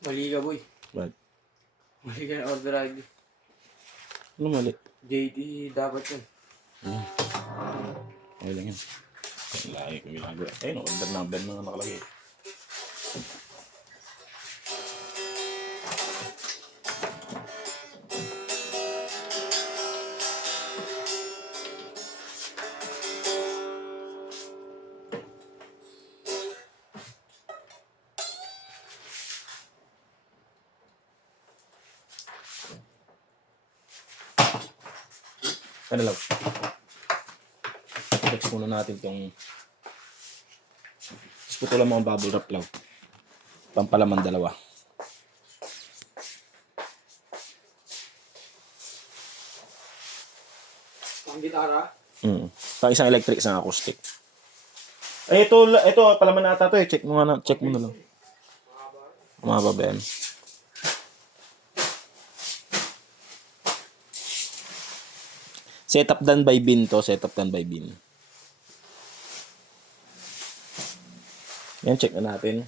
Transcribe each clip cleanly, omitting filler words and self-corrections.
Mali ka, boy. Ba't? Mali ka na order ID. Ano mali? JT dapat yun. Okay lang yan. Lagi ko ginagawa. Ayun, order number na nakalagay. Ano lang? Flex muna natin itong tapos putulan mga bubble wrap lang. Pampalaman dalawa. Ang gitara? Pang isang electric, isang acoustic. Eh, ito palaman na ata to eh. Check mo na lang. Mahaba ba yan? Setup done by Bin to. Setup done by Bin. Yan, check na natin.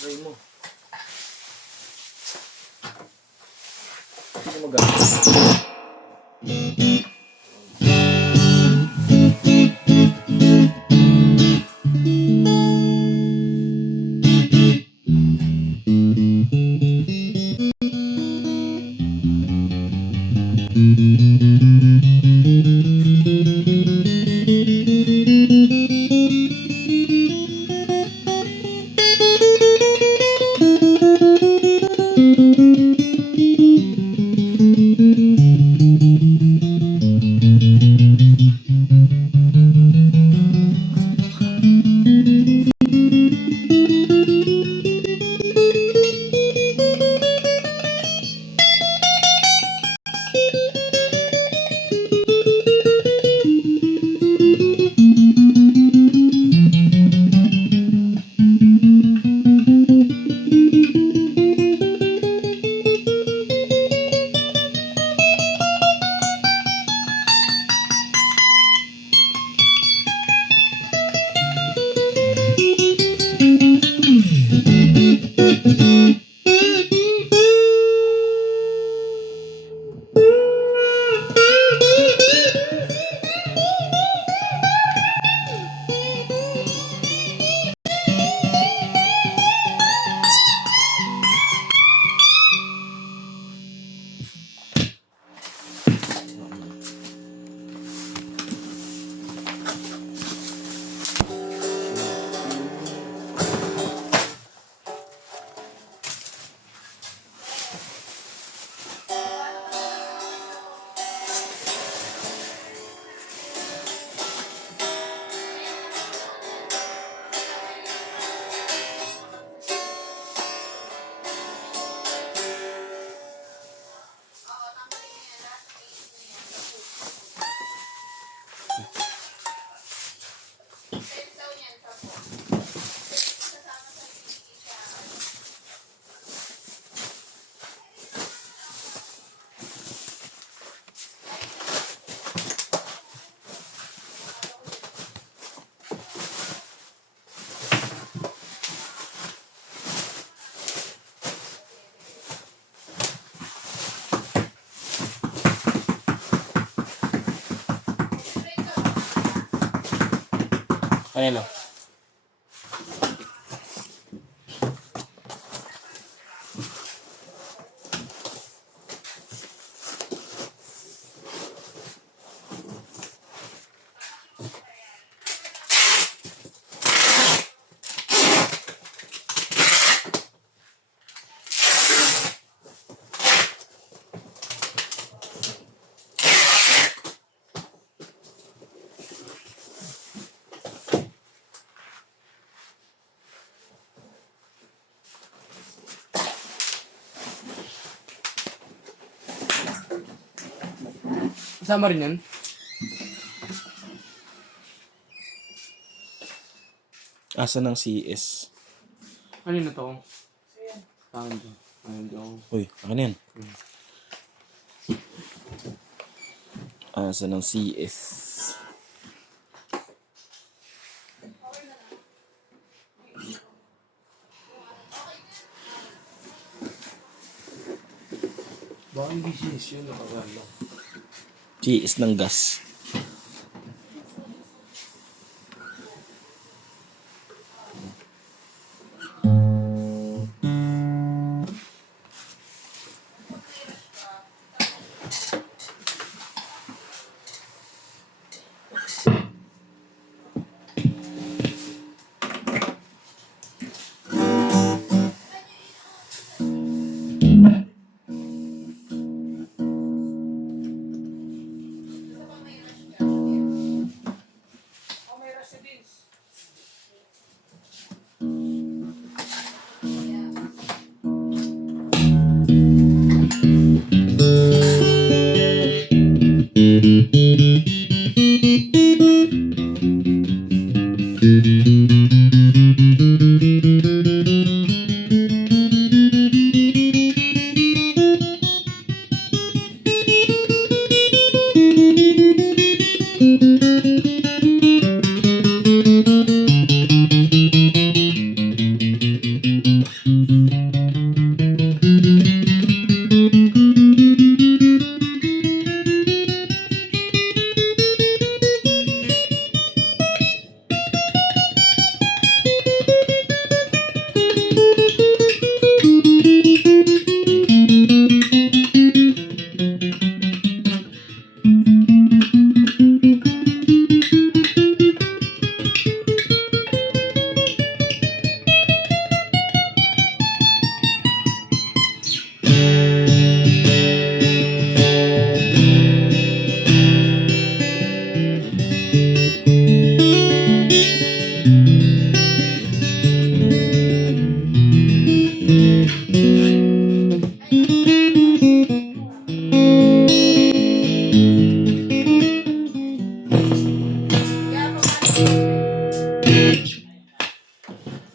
Try mo. Hindi mo gamit. Ano? Kasama rin yun? Asa ng CS? Ano na to? Saan to? Ayun daw. Uy, ano yan? Asa ng CS? Baka yung business yun, nakagala. CS ng gas.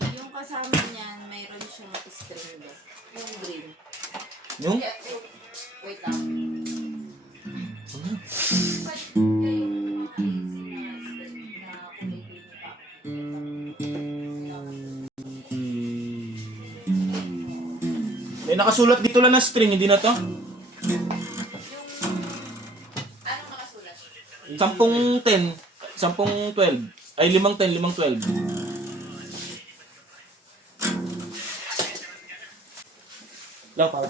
Yung kasama niyan, mayroon siyang string ba? Yung green. Yung? Wait lang. Yung mga easy na string na kulay green pa. May nakasulat dito lang na string, hindi na to? Anong nakasulat? 10-10. 10-12. Ay, 5-10, 5-12. Lang, para.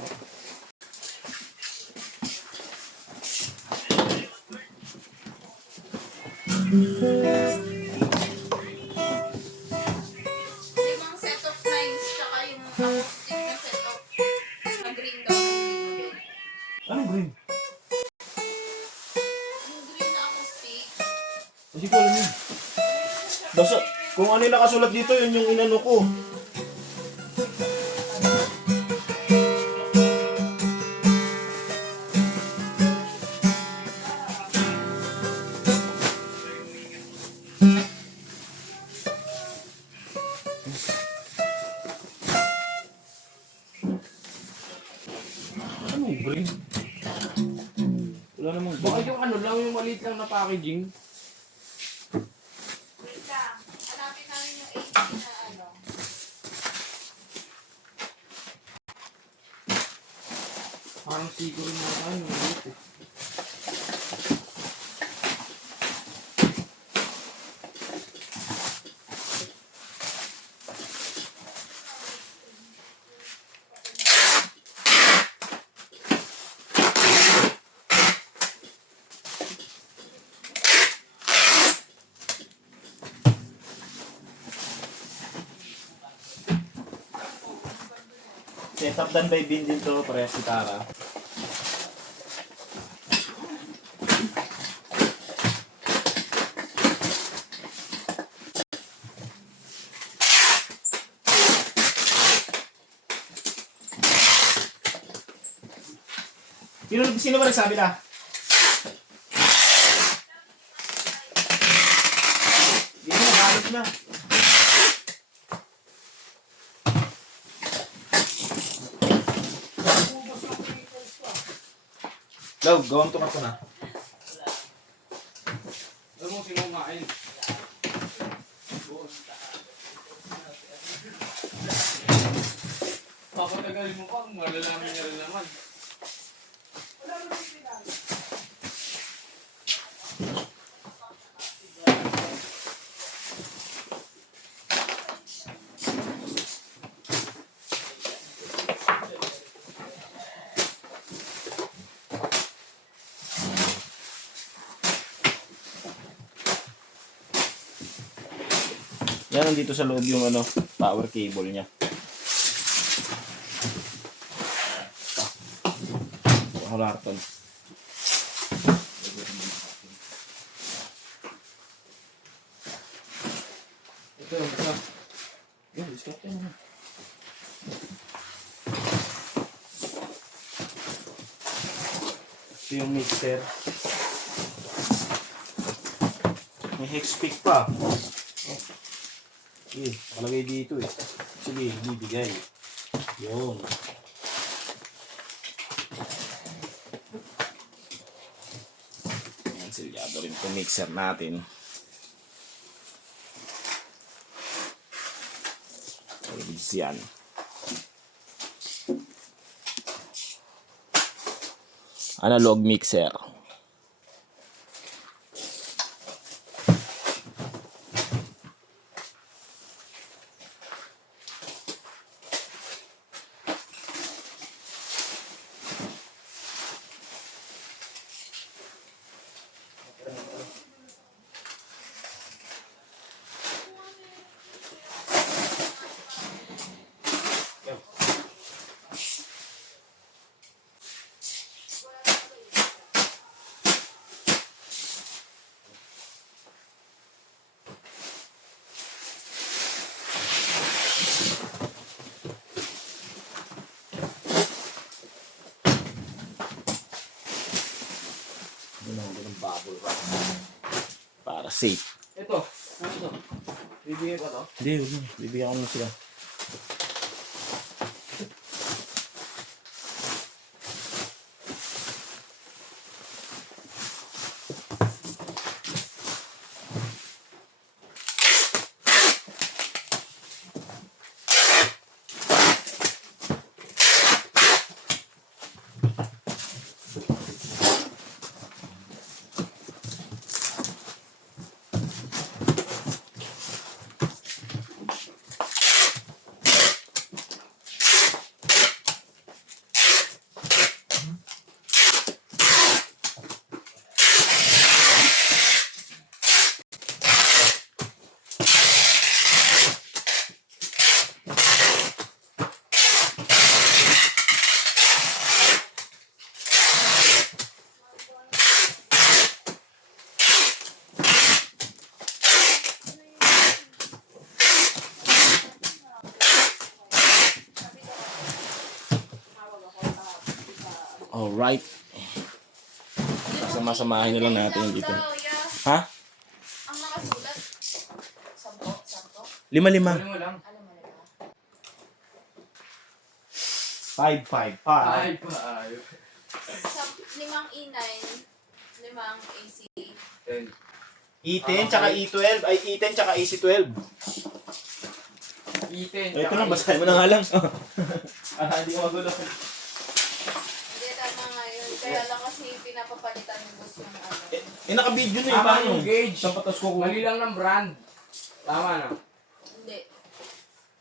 Limang set of nines, tsaka yung acoustic na set of na green daw na hindi mo. Anong green? Yung green na acoustic, Hindi ko alam yun. Basta, kung ano yung nakasulat dito, yun yung inano ko. Anong green? Wala namang Baka green. yung ano lang, yung maliit lang na packaging. wait lang. Hanapin namin yung 18 na ano. Parang siguro na tayo, maliit eh. Set up done by Bin din to, parehas si Tara. Sino ba nagsabi na? Hindi na, halos na. Love, gawin to ka na. Alam mo, sino kumain? Papatagalin mo pa, malalaman niya rin naman. Yan, nandito sa loob yung ano, power cable niya. Hararton. Ito, isa. Yun, discount yan naman. Ito yung mixer. May hex pick pa. Oh. Sige, palagay dito eh. Sige, bibigay. Yun. Ayan, silyado rin itong mixer natin. Release yan. Analog mixer. Ng bubble wrap. Para safe. Ito, ano ito? Bibigay pa to? Hindi, huwag mo. Bibigyan ko na sila. Alright. Masamahin na lang natin dito. Ha? Ang nakasulat, 10. 5-5. Ano mo lang? Alam mo na. 5-5. Ay, pa, ayos. Sa 5 E9, 5 AC. E10 tsaka E12. Ay, E10 tsaka AC12. Iten. Ito na, basahin mo na nga lang. Hindi ko magulo. Hindi, tama nga yun. Kaya lang kasi pinapapalitan ni boss yung ano. Naka-video na eh. Tama Paano? yung gauge. Sa patas ko. Mali lang ng brand. Tama na. Hindi.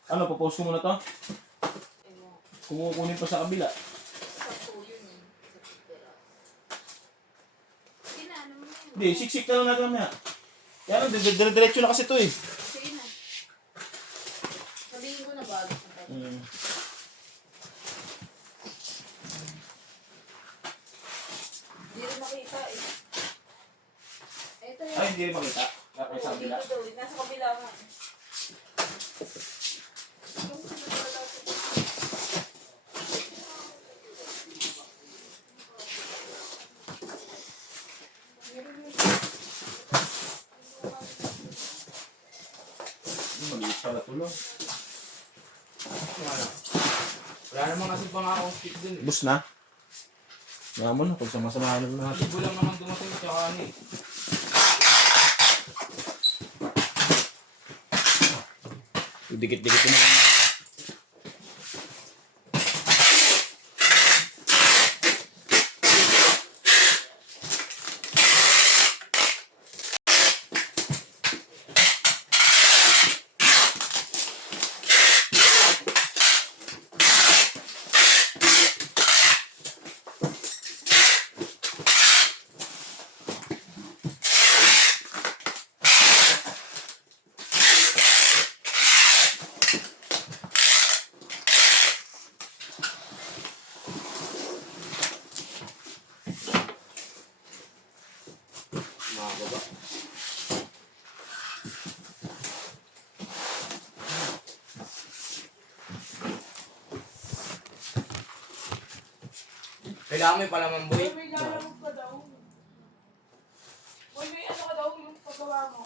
Ano, papost ko muna to? Ewan. Kung kukunin pa sa kabila. Sa 2 yun eh. Sa pipera. Sige na, ano mo yun? Hindi, siksik na lang natin mamaya. Kaya lang, dire-diretso na kasi to eh. Sige na. Sabihin ko na bago. Hindi rin makita eh. Ito yun. Ay, hindi rin makita. Ay, sa kabila. Dito daw. Nasa kabila nga. Yung sinagala ko. Maliit pala to lang. Wala. Wala naman kasi pang ako stick dun eh. Bus na? Kaya mo na, pag samasamahan na natin. Libo lang naman dumating, tsaka ano eh. Dikit-dikit na lang. Mga baba. Kailangan mo yung palaman, boy. May lalamog ka daw. Boy, may ano ka daw yung paggawa mo.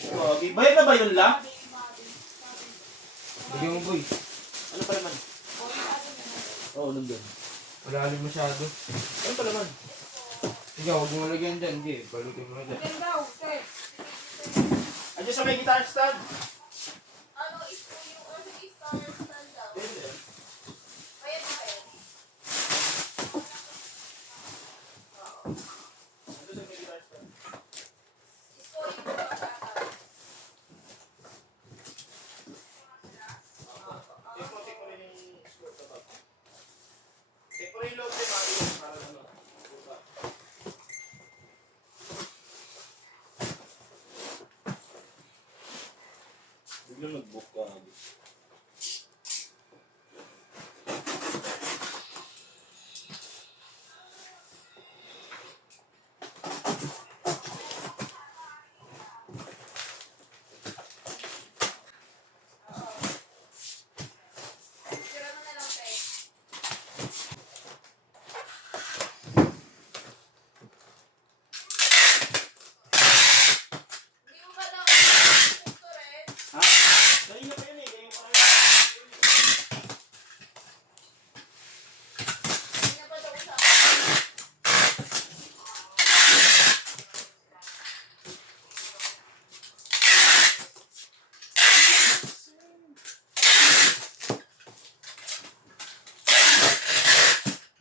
Okay, bayad na ba yun la? Bigyan mo, boy. Ano pa naman? Boy, ano na. Oo, nandun. Malalim masyado. Ano pa naman? Ikaw, huwag mo lagyan dyan. Hindi, balutin mo na dyan. Yan daw, te. Andiyan sa may guitar stand. Ano, is po yung sige, star stand daw. Ayan na kayo. Andiyan sa may guitar stand. Is po yung pagkakataon. Check mo rin yung score sa top. Check mo rin yung loob din, Mario. Para ano. Buka. Biglang nag-book ka. Tira mo na lang, te. Hindi mo ba daw gusto rin? Ha? Kanina pa yun eh. Kanina pa yun. Hindi na ba daw sa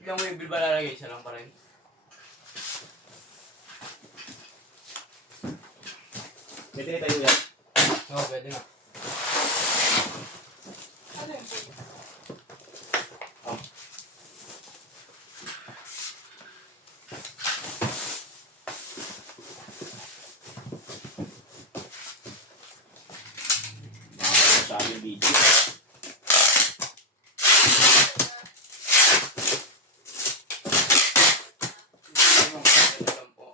Ilang mo yung bill ba lalagay? Isa lang pa rin. Pwede tayo yan. Oo, pwede na. Ano yun, boy? Makakaya sa akin video. Pwede lang po.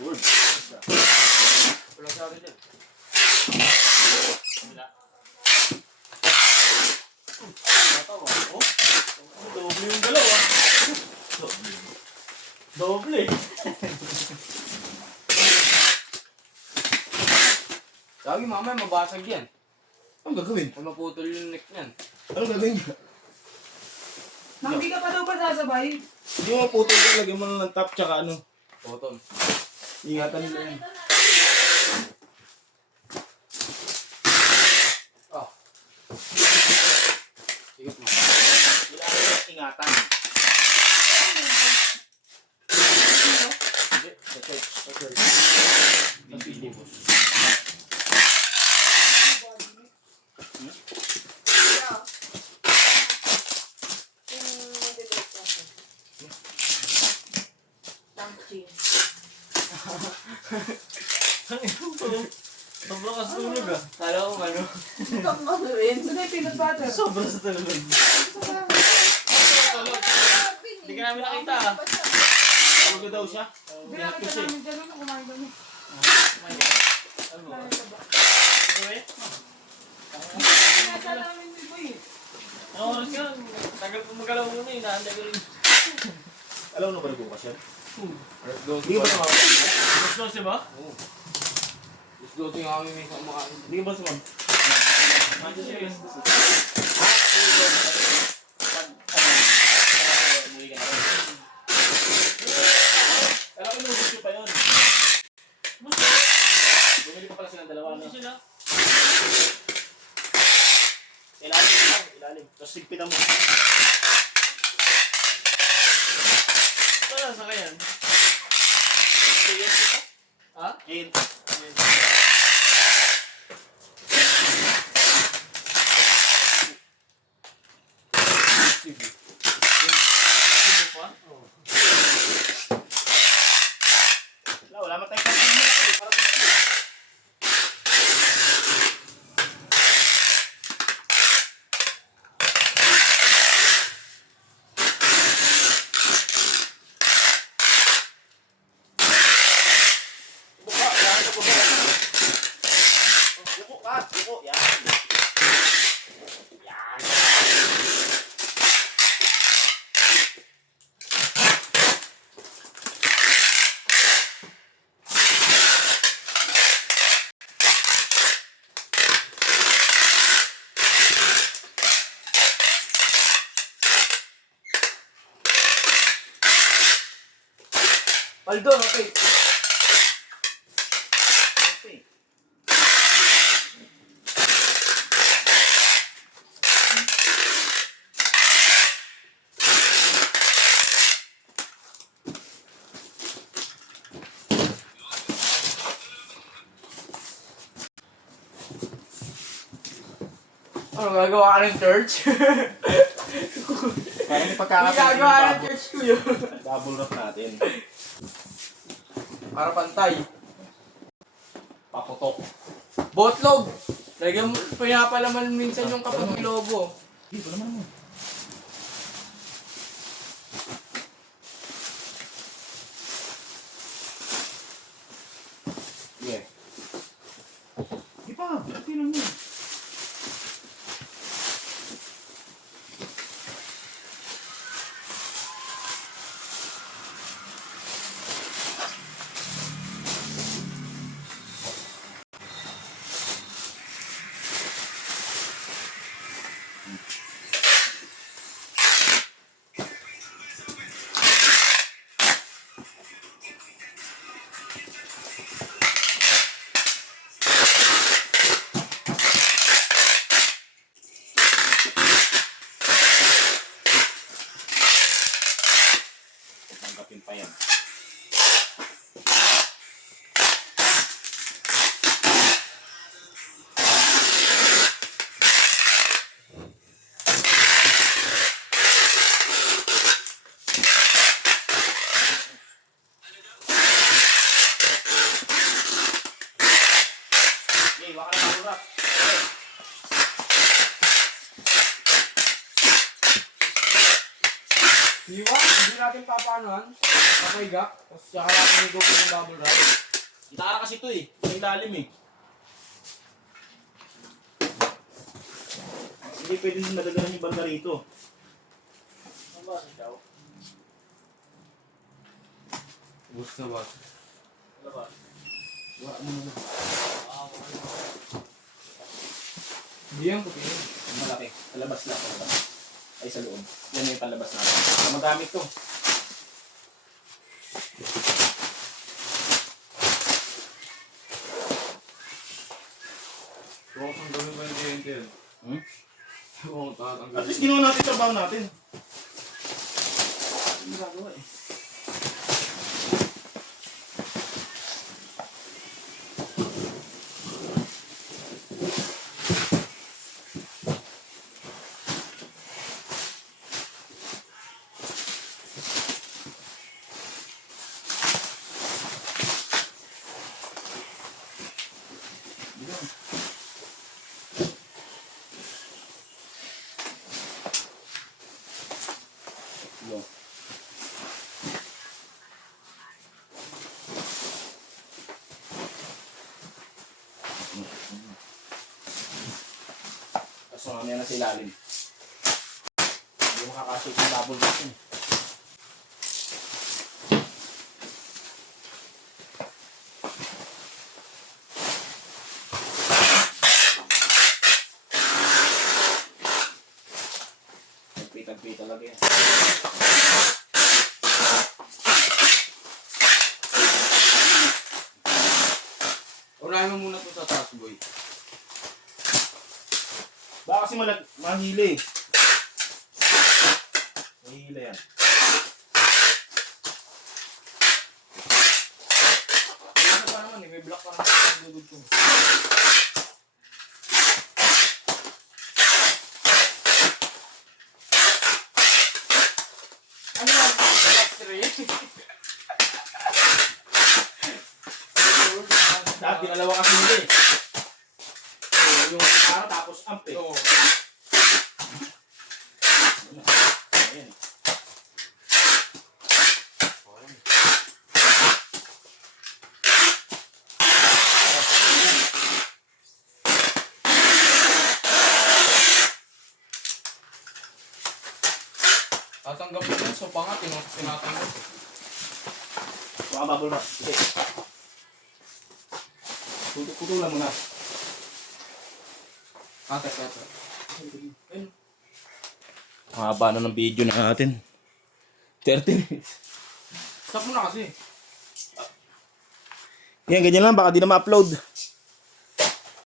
Good. Wala sa akin dyan. Wala. Natawa. Oh. Doble yung dalawa. Doble. Lagi mamaya mabasag yan. Anong gagawin? Ay maputol yung neck niyan. Anong gagawin niya? Nang di ka pa daw pasasabay. Hindi mo putol ka, lagyan mo lang ng top tsaka ano. Bottom. Ingatan mo yan. Ah. Sigot mo. Kailangan yung ingatan. Hindi, sa church. Sa church. Sa Philippines. Sobrang kasulog ah. Kala ko ano. Hindi, peanut butter. Sobrang sa tulog. Hindi ka namin nakita ah. Tulog daw siya. Binakita namin dyan nung kumain kami. Ano? Gawin? Binakita namin ni Boy. Ang oras ka, tagal po magalaw muna eh. Nahanday ko rin. Alam mo na ba nagbukas yan? Let's go. Hindi ka ba sumama? Let's go ba? Oo. Let's go nga kami may kumakain. Hindi ka ba sumama? Manchester United. Pag, ano, umuwi ka na rin. Alam mo, gusto pa yun. Bumili pa pala silang dalawa, no? Hindi sila. Ilalim lang, ilalim. Tapos sigpitan mo. Ito na sa kayan. Giant ito? Ha? Giant. Sino pa? Wala man tayong kantin mo na para gusto. Buka, yan, buka. Buko ka, buko, yan. Yan. Aldo, okay. Okay. Ano, gagawa ka ng church? Parang may Ano pagkakataon gagawa ng yung church ko yun? double wrap natin. Para pantay. Paputok. Botlog! Lagyan mo, pinapalaman minsan yung kapag may lobo. Hindi, wala naman. Yeah. Di pa, okay lang yun. Tanggapin pa yan. Okay, waka na double wrap. Di ba? Hindi natin papaanoan. Papahiga. Tapos saka natin higupin ng bubble wrap. Itara kasi ito eh. May lalim eh. Hindi pwede din madagalan yung bangka rito. Ano ba? Ikaw? Ubus na ba? Ano ba? Wala mo naman. Hindi yan puti. Malaki. Sa labas lang. Palabas. Ay sa loob. Yan yung palabas natin. Magamit to. Huwag kang gawin ba yung TNT? Hmm? Huwag kang tatanggalin. At least ginawa natin yung trabaho natin. Hindi magagawa eh. Go. Kaso mamaya na sa ilalim. Hindi makakashoot yung double natin. Tagpi talaga yan. Unahin mo muna ito sa taas, boy. Baka kasi mahili. Mahili yan. Ano pa naman eh, may block pa naman sa dudod ko. Ano yan? Block 3? Dahil pinalawa kasi nila eh. Yung gitara tapos amp eh. Oo. Ayan eh. Tatanggapin mo sa pangat, tinatanggap. Mga bubble wrap. Sige. Putulan mo na. Atas. Ayun. Haba na ng video natin. 30 minutes. Stop mo na kasi. Yan, ganyan lang. Baka di na ma-upload.